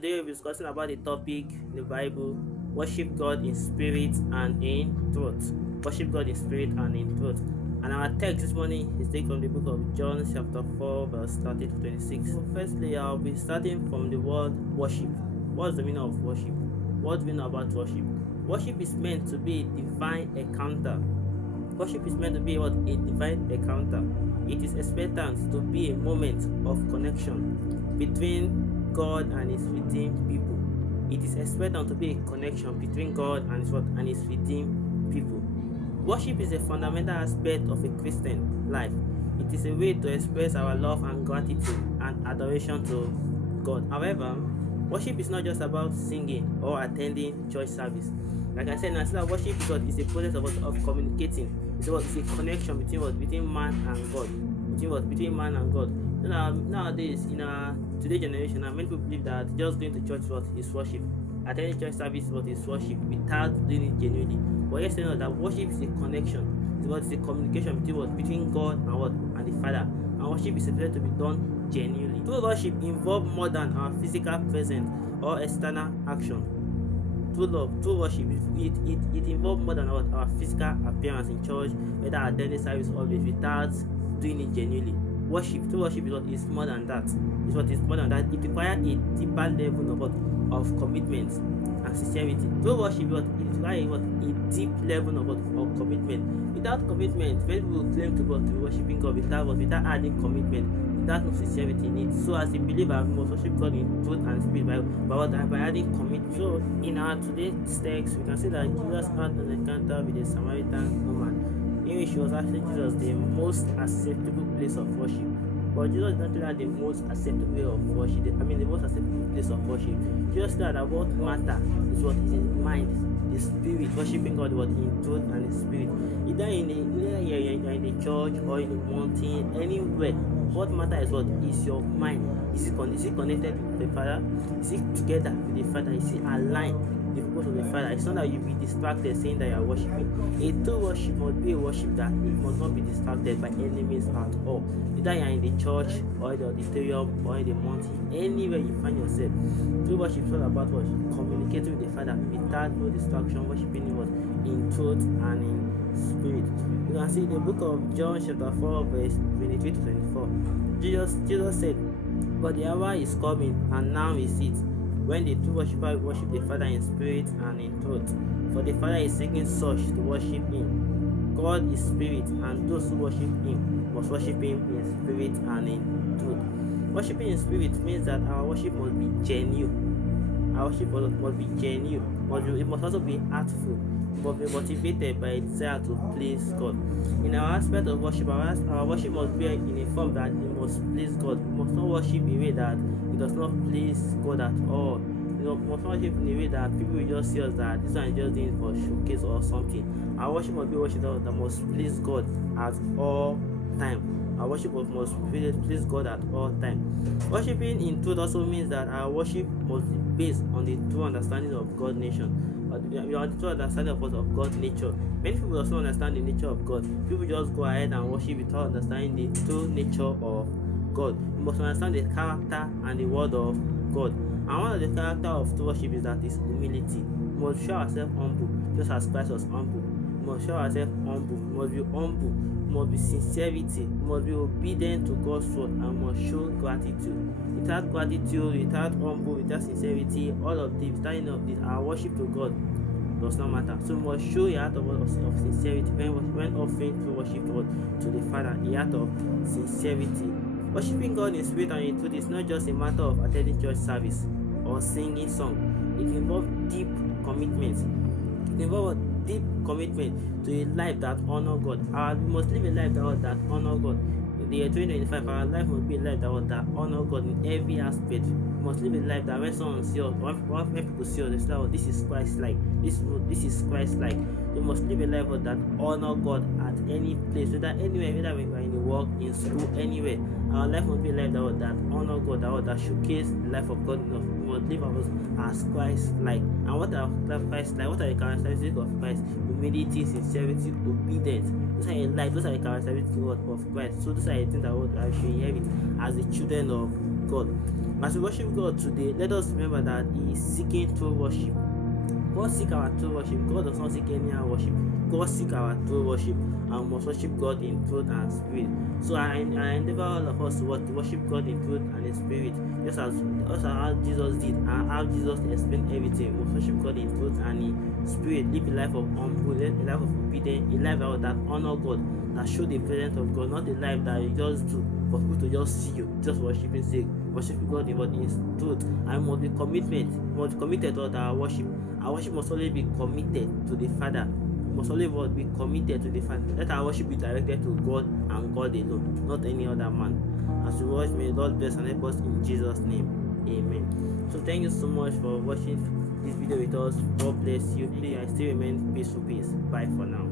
Today we'll be discussing about the topic in the Bible: worship God in spirit and in truth. Worship God in spirit and in truth. And our text this morning is taken from the book of John, chapter 4, verse 30 to 26. So firstly, I'll be starting from the word worship. What's the meaning of worship? What do we know about worship? Worship is meant to be a divine encounter. Worship is meant to be what? A divine encounter. It is expectant to be a moment of connection between God and his redeemed people. It is expectant to be a connection between God and his redeemed people. Worship is a fundamental aspect of a Christian life. It is a way to express our love and gratitude and adoration to God. However, worship is not just about singing or attending church service. Like I said, now worship is a process of communicating. It's a connection between man and God. Between man and God. Nowadays, in our today generation, many people believe that just going to church is worship. Attending church service is worship without doing it genuinely. But yes, know that worship is a connection. It's a communication between God and the Father. And worship is supposed to be done genuinely. True worship involves more than our physical presence or external action. True worship, it involves more than our physical appearance in church, whether attending service always without doing it genuinely. True worship is more than that. It's more than that. It requires a deeper level of commitment and sincerity. True worship it requires a deep level of commitment. Without commitment, many people claim to be worshiping God without adding commitment, without no sincerity in it. So as a believer, we must worship God in truth and spirit by adding commitment. So in our today's text, we can see that Jesus had an encounter with a Samaritan woman, in which she was asking Jesus the most acceptable place of worship. But Jesus did not have the most acceptable way of worship. The most acceptable place of worship. Jesus said that what matter is what is in mind, the spirit, worshiping God in truth and in spirit. Either you're in the church or in the mountain, anywhere. What matters is your mind. Is it connected with the Father? Is it together with the Father? Is it aligned with the purpose of the Father? It's not that you be distracted saying that you are worshiping. A true worship must be a worship that must not be distracted by any means at all. Either you are in the church or in the auditorium or in the mountain, anywhere you find yourself. True worship is all about communicating with the Father without no distraction, worshiping Him in truth and in spirit. You can see the book of John chapter 4 verse 23 to 24. Jesus said, "But the hour is coming, and now is it, when the true worshipper will worship the Father in spirit and in truth. For the Father is seeking such to worship Him. God is spirit, and those who worship Him must worship Him in spirit and in truth." Worshiping in spirit means that our worship must be genuine. Our worship must be genuine. It must also be artful. It must be motivated by a desire to please God. In our aspect of worship, our worship must be in a form that it must please God. We must not worship in a way that it does not please God at all. We must not worship in a way that people will just see us that this one is just doing for showcase or something. Our worship must be worship that must please God at all time. Our worship must please God at all time. Worshiping in truth also means that our worship must be based on the true understanding of God's nature. The true understanding of God's nature. Many people does not understand the nature of God. People just go ahead and worship without understanding the true nature of God. We must understand the character and the word of God. And one of the character of true worship is that is humility. We must show ourselves humble, just as Christ was humble. We must show ourselves humble. We must be humble. We must be sincerity. We must be obedient to God's word, and we must show gratitude. Without gratitude, without humble, without sincerity, all of this, our worship to God does not matter. So we must show a heart of sincerity when offering to worship to the Father, a heart of sincerity. Worshiping God in spirit and in truth is not just a matter of attending church service or singing song. It involves deep commitment. It involves deep commitment to a life that honors God. We must live a life that honors God. In the year 2025, our life must be a life that honors God in every aspect. We must live a life that when someone sees us, when people see us, they say, "Oh, this is Christ-like. This is Christ-like." We must live a life that honors God at any place, whether anywhere, whether we are in the work, in school, anywhere. Our life must be a life that honors God, that showcase the life of God enough. We must live as Christ-like. And what are Christ-like? What are the characteristics of Christ? Humility, sincerity, obedience. Those are the characteristics of Christ. So those are the things that I should inherit as the children of God. As we worship God today, let us remember that He is seeking true worship. God seek our true worship. God does not seek any other worship. God seek our true worship, and we must worship God in truth and spirit. So I endeavor all of us to worship God in truth and in spirit, just as how Jesus did and how Jesus explained everything. We must worship God in truth and in spirit. Live a life of humble, a life of obedience, a life that honor God, that show the presence of God, not a life that you just do for people to just see you, just worshiping sake. Worship God in what is truth, and must be committed to our worship. Our worship must always be committed to the Father. We must always be committed to the Father. Let our worship be directed to God and God alone, not any other man. As we watch, may Lord bless and help us in Jesus' name. Amen. So thank you so much for watching this video with us. God bless you. Please, I still remain peaceful. Peace. Bye for now.